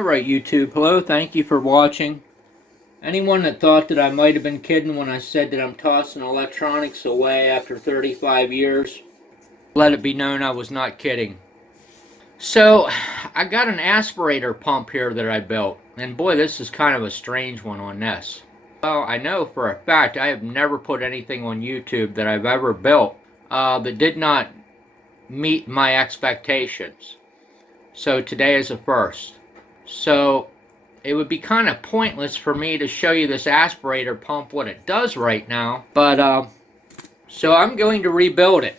Alright YouTube, hello, thank you for watching. Anyone that thought that I might have been kidding when I said that I'm tossing electronics away after 35 years, let it be known I was not kidding. So, I got an aspirator pump here that I built, and boy, this is kind of a strange one on this. Well, I know for a fact I have never put anything on YouTube that I've ever built that did not meet my expectations. So today is a first. So it would be kind of pointless for me to show you this aspirator pump what it does right now, but so I'm going to rebuild it,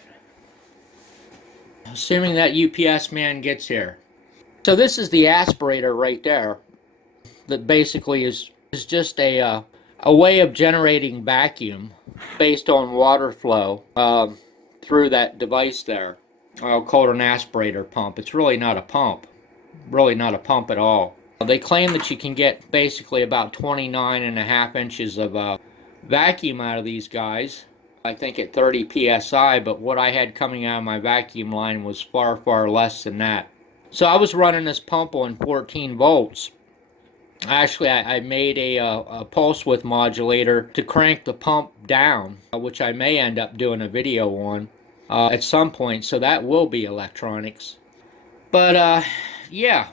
assuming that UPS man gets here. So this is the aspirator right there that basically is just a way of generating vacuum based on water flow through that device there. I'll call it an aspirator pump. It's really not a pump. Really not a pump at all. They claim that you can get basically about 29.5 inches of vacuum out of these guys. I think at 30 psi, but what I had coming out of my vacuum line was far, far less than that. So I was running this pump on 14 volts. Actually, I made a pulse width modulator to crank the pump down, which I may end up doing a video on at some point, so that will be electronics. But yeah.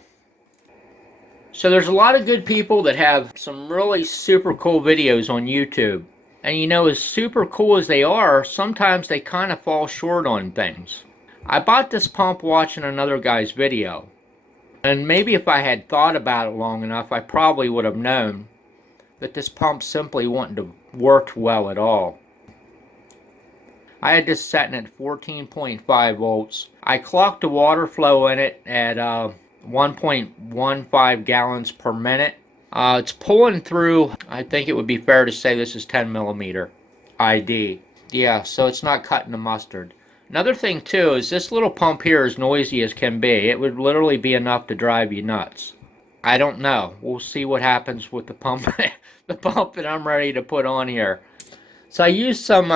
So there's a lot of good people that have some really super cool videos on YouTube. And you know, as super cool as they are, sometimes they kind of fall short on things. I bought this pump watching another guy's video. And maybe if I had thought about it long enough, I probably would have known that this pump simply wouldn't have worked well at all. I had this setting at 14.5 volts. I clocked the water flow in it at 1.15 gallons per minute. It's pulling through, I think it would be fair to say this is 10 millimeter ID. Yeah, so it's not cutting the mustard. Another thing too is this little pump here, as noisy as can be, it would literally be enough to drive you nuts. I don't know. We'll see what happens with the pump, the pump that I'm ready to put on here. So I used some,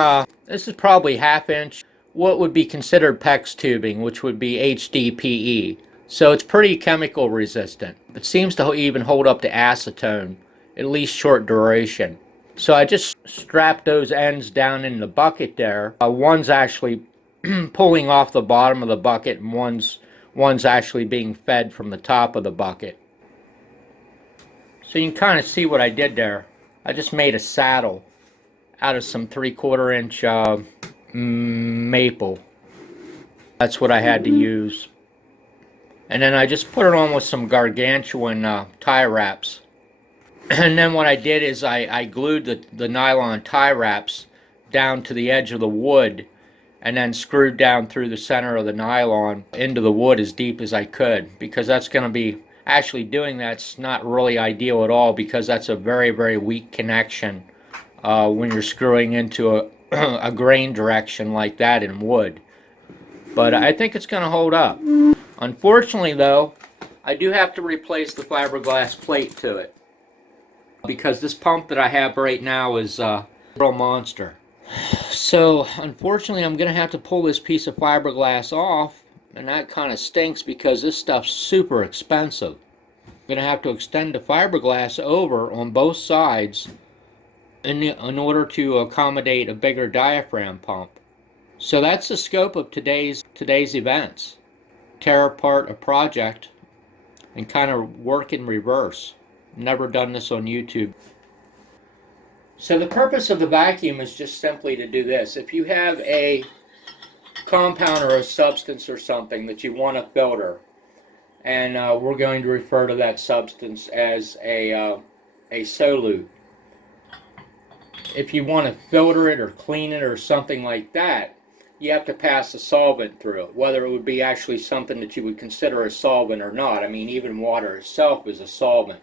this is probably 1/2 inch, what would be considered PEX tubing, which would be HDPE. So it's pretty chemical resistant. It seems to even hold up to acetone, at least short duration. So I just strapped those ends down in the bucket there. One's actually pulling off the bottom of the bucket, and one's actually being fed from the top of the bucket. So you can kind of see what I did there. I just made a saddle out of some 3/4 inch maple. That's what I had to use. And then I just put it on with some gargantuan tie wraps. And then what I did is I glued the nylon tie wraps down to the edge of the wood and then screwed down through the center of the nylon into the wood as deep as I could, because that's going to be, actually doing that's not really ideal at all, because that's a very, very weak connection when you're screwing into a grain direction like that in wood. But I think it's going to hold up. Unfortunately though, I do have to replace the fiberglass plate to it, because this pump that I have right now is a real monster. So unfortunately I'm going to have to pull this piece of fiberglass off, and that kind of stinks because this stuff's super expensive. I'm going to have to extend the fiberglass over on both sides in order to accommodate a bigger diaphragm pump. So that's the scope of today's events. Tear apart a project and kind of work in reverse. Never done this on YouTube. So the purpose of the vacuum is just simply to do this. If you have a compound or a substance or something that you want to filter, and we're going to refer to that substance as a solute. If you want to filter it or clean it or something like that, you have to pass a solvent through it, whether it would be actually something that you would consider a solvent or not. I mean, even water itself is a solvent.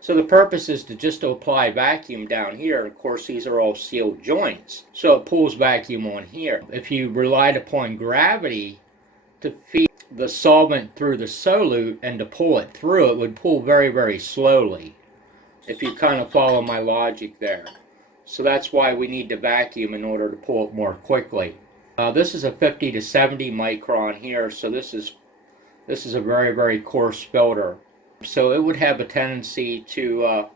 So the purpose is to just apply vacuum down here. Of course, these are all sealed joints, so it pulls vacuum on here. If you relied upon gravity to feed the solvent through the solute and to pull it through, it would pull very, very slowly, if you kind of follow my logic there. So that's why we need to vacuum in order to pull it more quickly. This is a 50 to 70 micron here, so this is a very, very coarse filter. So it would have a tendency to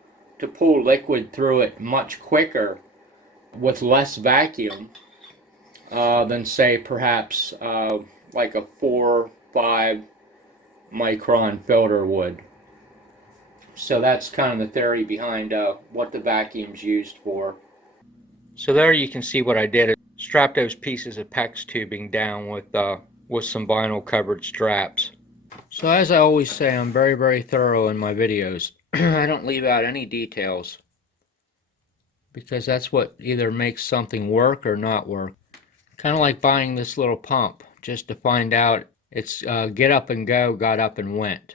pull liquid through it much quicker with less vacuum than say perhaps like a 4 or 5 micron filter would. So that's kind of the theory behind what the vacuum's used for. So there you can see what I did. Strap those pieces of PEX tubing down with some vinyl covered straps. So as I always say, I'm very, very thorough in my videos. I don't leave out any details because that's what either makes something work or not work. Kind of like buying this little pump just to find out it's get up and go, got up and went.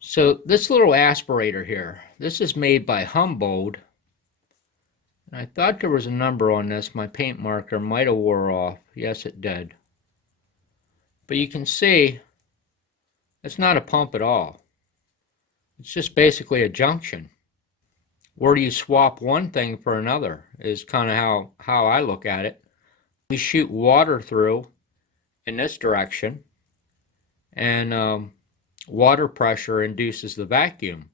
So this little aspirator here, this is made by Humboldt. And I thought there was a number on this. My paint marker might have wore off. Yes, it did. But you can see it's not a pump at all. It's just basically a junction. Where do you swap one thing for another is kind of how I look at it. We shoot water through in this direction, and water pressure induces the vacuum.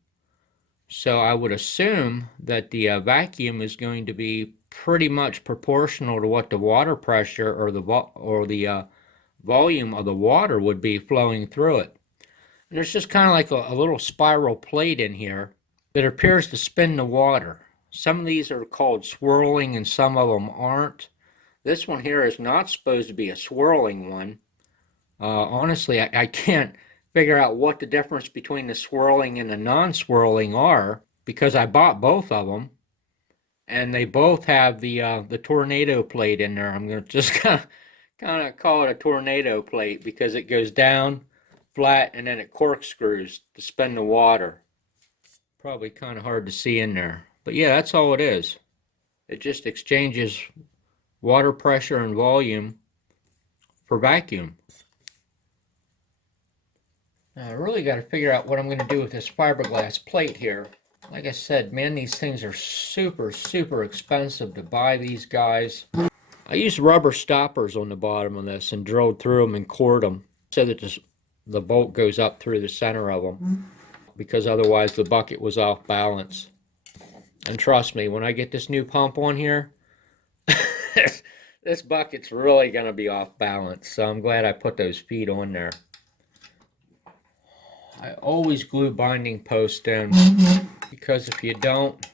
So I would assume that the vacuum is going to be pretty much proportional to what the water pressure or the volume of the water would be flowing through it. And there's just kind of like a little spiral plate in here that appears to spin the water. Some of these are called swirling and some of them aren't. This one here is not supposed to be a swirling one. Honestly, I can't figure out what the difference between the swirling and the non-swirling are because I bought both of them and they both have the tornado plate in there. I'm going to just kind of call it a tornado plate because it goes down flat and then it corkscrews to spin the water. Probably kind of hard to see in there, but yeah, that's all it is. It just exchanges water pressure and volume for vacuum. Now I really got to figure out what I'm going to do with this fiberglass plate here. Like I said, man, these things are super, super expensive to buy these guys. I used rubber stoppers on the bottom of this and drilled through them and cored them so that the bolt goes up through the center of them because otherwise the bucket was off balance. And trust me, when I get this new pump on here, this bucket's really going to be off balance. So I'm glad I put those feet on there. I always glue binding posts in because if you don't,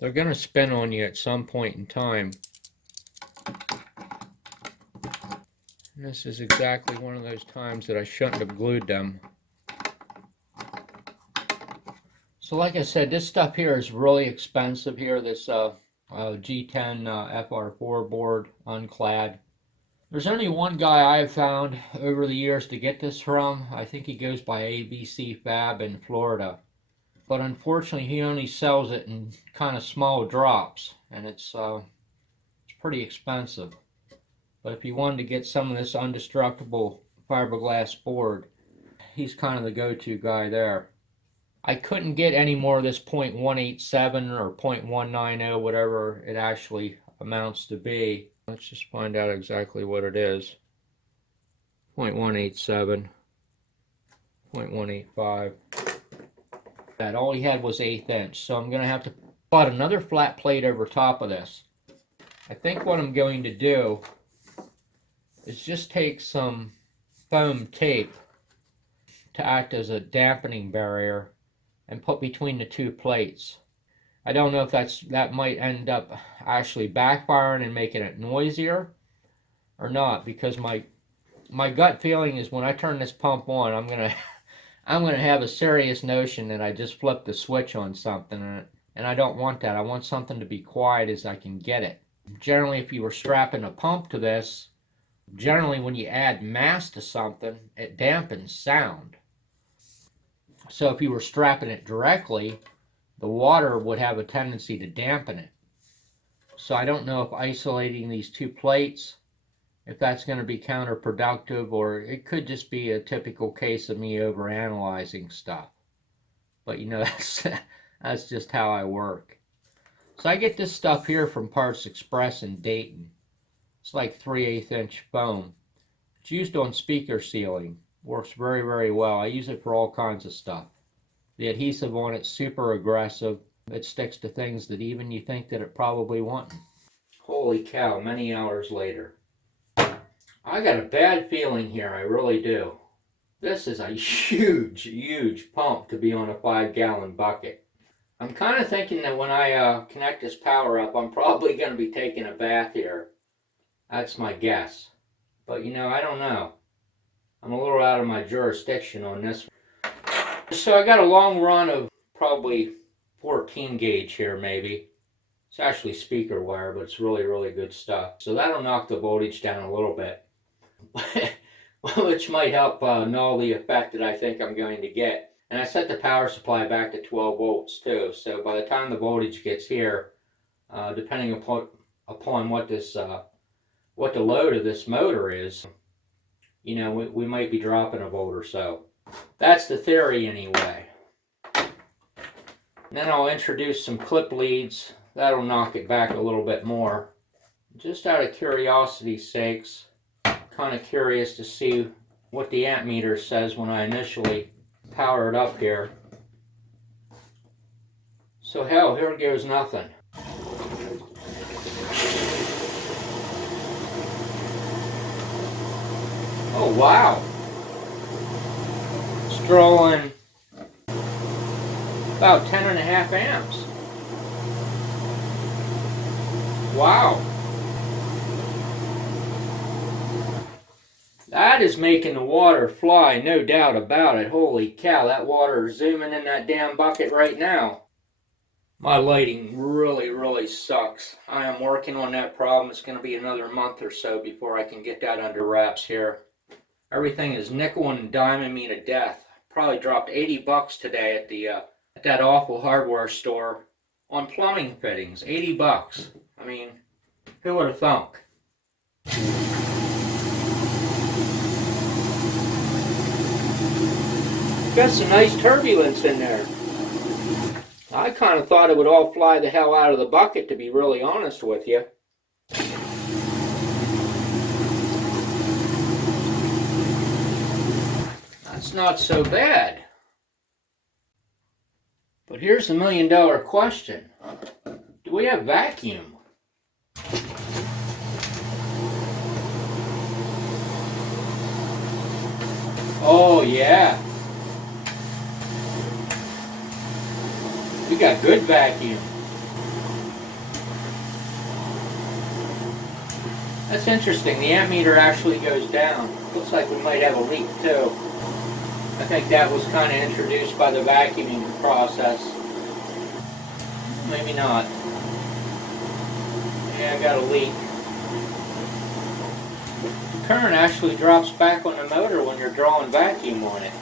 they're going to spin on you at some point in time. And this is exactly one of those times that I shouldn't have glued them. So like I said, this stuff here is really expensive here, this G10 FR4 board, unclad. There's only one guy I've found over the years to get this from. I think he goes by ABC Fab in Florida. But unfortunately, he only sells it in kind of small drops, and it's pretty expensive. But if you wanted to get some of this indestructible fiberglass board, he's kind of the go-to guy there. I couldn't get any more of this .187 or .190, whatever it actually amounts to be. Let's just find out exactly what it is. 0.187, 0.185. That all he had was 1/8 inch, so I'm going to have to put another flat plate over top of this. I think what I'm going to do is just take some foam tape to act as a dampening barrier and put between the two plates. I don't know if that might end up actually backfiring and making it noisier or not, because my gut feeling is when I turn this pump on, I'm gonna have a serious notion that I just flipped the switch on something, and I don't want that. I want something to be quiet as I can get it. Generally, if you were strapping a pump to this, generally when you add mass to something, it dampens sound. So if you were strapping it directly, the water would have a tendency to dampen it. So I don't know if isolating these two plates, if that's going to be counterproductive, or it could just be a typical case of me overanalyzing stuff. But you know, that's just how I work. So I get this stuff here from Parts Express in Dayton. It's like 3/8 inch foam. It's used on speaker sealing. Works very, very well. I use it for all kinds of stuff. The adhesive on it's super aggressive. It sticks to things that even you think that it probably won't. Holy cow, many hours later. I got a bad feeling here, I really do. This is a huge, huge pump to be on a 5-gallon bucket. I'm kind of thinking that when I connect this power up, I'm probably going to be taking a bath here. That's my guess. But you know, I don't know. I'm a little out of my jurisdiction on this. So I got a long run of probably 14 gauge here maybe. It's actually speaker wire, but it's really, really good stuff. So that'll knock the voltage down a little bit. Which might help null the effect that I think I'm going to get. And I set the power supply back to 12 volts too. So by the time the voltage gets here, depending upon what this what the load of this motor is, you know, we might be dropping a volt or so. That's the theory anyway. And then I'll introduce some clip leads. That'll knock it back a little bit more. Just out of curiosity's sakes, kind of curious to see what the amp meter says when I initially power it up here. So hell, here goes nothing. Oh wow, it's drawing about 10.5 amps. Wow. That is making the water fly, no doubt about it. Holy cow, that water is zooming in that damn bucket right now. My lighting really, really sucks. I am working on that problem. It's going to be another month or so before I can get that under wraps here. Everything is nickel and diming me to death. Probably dropped 80 bucks today at the at that awful hardware store on plumbing fittings. 80 bucks. I mean, who would have thunk? Got some nice turbulence in there. I kind of thought it would all fly the hell out of the bucket, to be really honest with you. That's not so bad. But here's the million-dollar question. Do we have vacuum? Oh yeah. We got good vacuum. That's interesting. The amp meter actually goes down. Looks like we might have a leak too. I think that was kind of introduced by the vacuuming process. Maybe not. Yeah, I got a leak. The current actually drops back on the motor when you're drawing vacuum on it.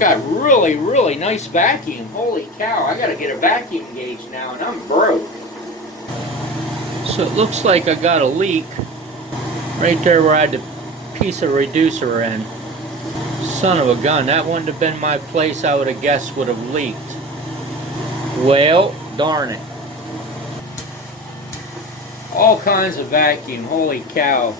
Got really, really nice vacuum. Holy cow, I gotta get a vacuum gauge now and I'm broke. So it looks like I got a leak right there where I had the piece of reducer in. Son of a gun, that wouldn't have been my place. I would have guessed would have leaked. Well, darn it. All kinds of vacuum, holy cow.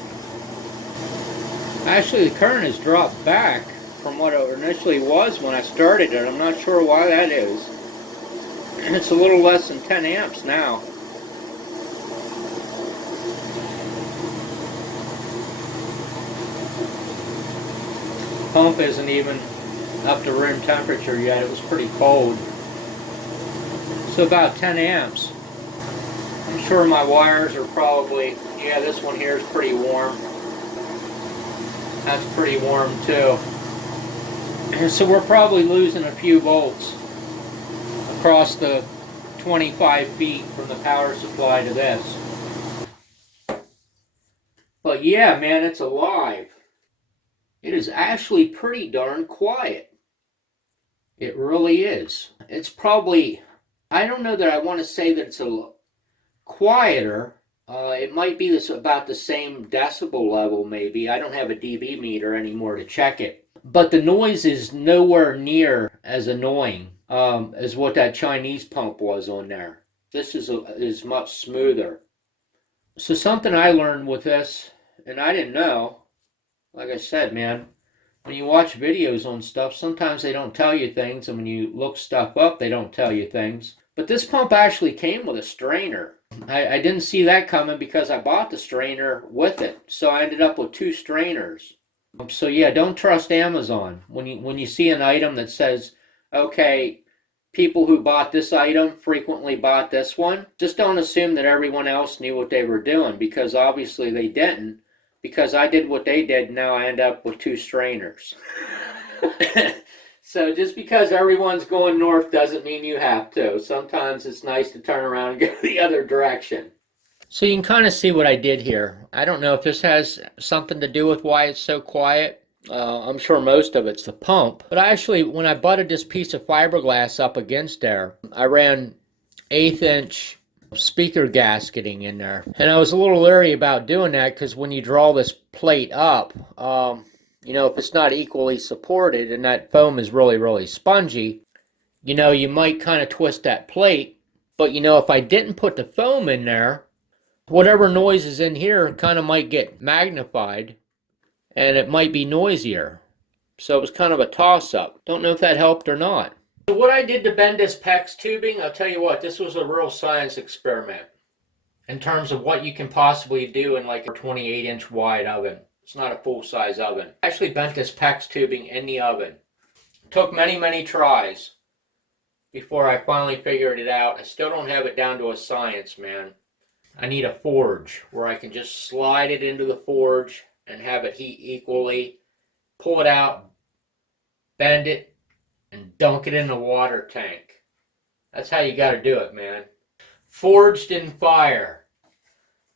Actually, the current has dropped back from what it initially was when I started it. I'm not sure why that is. It's a little less than 10 amps now. Pump isn't even up to room temperature yet. It was pretty cold. So about 10 amps. I'm sure my wires are probably, yeah, this one here is pretty warm. That's pretty warm too. So we're probably losing a few volts across the 25 feet from the power supply to this. But yeah, man, it's alive. It is actually pretty darn quiet. It really is. It's probably, I don't know that I want to say that it's a quieter. It might be this about the same decibel level maybe. I don't have a dB meter anymore to check it. But the noise is nowhere near as annoying as what that Chinese pump was on there. This is much smoother. So something I learned with this, and I didn't know, like I said, man, when you watch videos on stuff, sometimes they don't tell you things, and when you look stuff up, they don't tell you things. But this pump actually came with a strainer. I didn't see that coming because I bought the strainer with it, so I ended up with two strainers. So yeah, don't trust Amazon when you see an item that says, okay, people who bought this item frequently bought this one. Just don't assume that everyone else knew what they were doing, because obviously they didn't. Because I did what they did, now I end up with two strainers. So just because everyone's going north doesn't mean you have to. Sometimes it's nice to turn around and go the other direction. So you can kind of see what I did here. I don't know if this has something to do with why it's so quiet. I'm sure most of it's the pump. But actually, when I butted this piece of fiberglass up against there, I ran 1/8 inch speaker gasketing in there. And I was a little leery about doing that because when you draw this plate up, if it's not equally supported and that foam is really, really spongy, you might kind of twist that plate. But if I didn't put the foam in there, whatever noise is in here kind of might get magnified and it might be noisier. So it was kind of a toss-up. Don't know if that helped or not. So what I did to bend this PEX tubing, I'll tell you what, this was a real science experiment in terms of what you can possibly do in like a 28-inch wide oven. It's not a full-size oven. I actually bent this PEX tubing in the oven. It took many, many tries before I finally figured it out. I still don't have it down to a science, man. I need a forge where I can just slide it into the forge and have it heat equally, pull it out, bend it, and dunk it in the water tank. That's how you got to do it, man. Forged in fire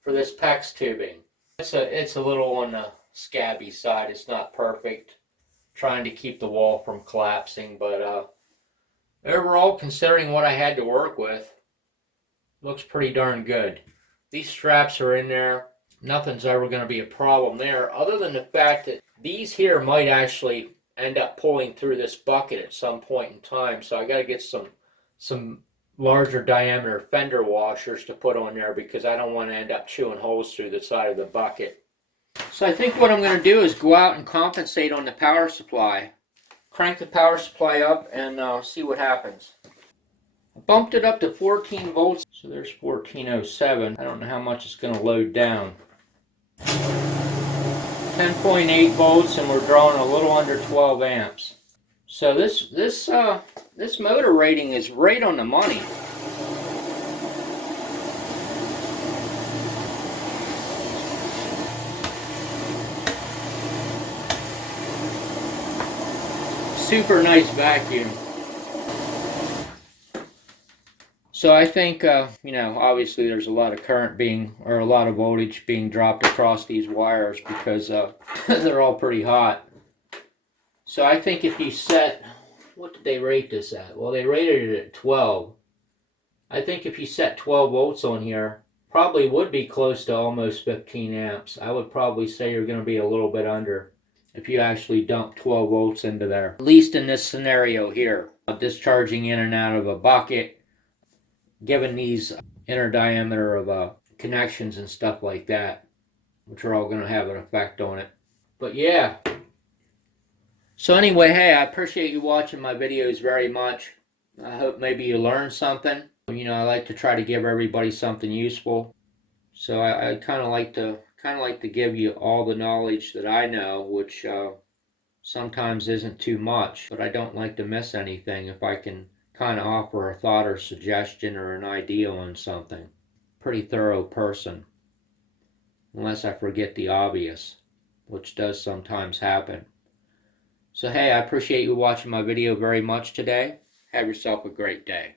for this PEX tubing. It's a little on the scabby side. It's not perfect. Trying to keep the wall from collapsing, but overall, considering what I had to work with, looks pretty darn good. These straps are in there. Nothing's ever going to be a problem there, other than the fact that these here might actually end up pulling through this bucket at some point in time. So I got to get some larger diameter fender washers to put on there because I don't want to end up chewing holes through the side of the bucket. So I think what I'm going to do is go out and compensate on the power supply. Crank the power supply up and see what happens. I bumped it up to 14 volts, so there's 1407. I don't know how much it's going to load down. 10.8 volts, and we're drawing a little under 12 amps. So this motor rating is right on the money. Super nice vacuum. So I think, obviously there's a lot of a lot of voltage being dropped across these wires because they're all pretty hot. So I think if you set, what did they rate this at? Well, they rated it at 12. I think if you set 12 volts on here, probably would be close to almost 15 amps. I would probably say you're going to be a little bit under if you actually dump 12 volts into there. At least in this scenario here, discharging in and out of a bucket, given these inner diameter of connections and stuff like that, which are all going to have an effect on it. But yeah. So anyway, hey, I appreciate you watching my videos very much. I hope maybe you learned something. I like to try to give everybody something useful. So I kind of like to give you all the knowledge that I know, which sometimes isn't too much, but I don't like to miss anything if I can kind of offer a thought or suggestion or an idea on something. Pretty thorough person, unless I forget the obvious, which does sometimes happen. So hey, I appreciate you watching my video very much today. Have yourself a great day.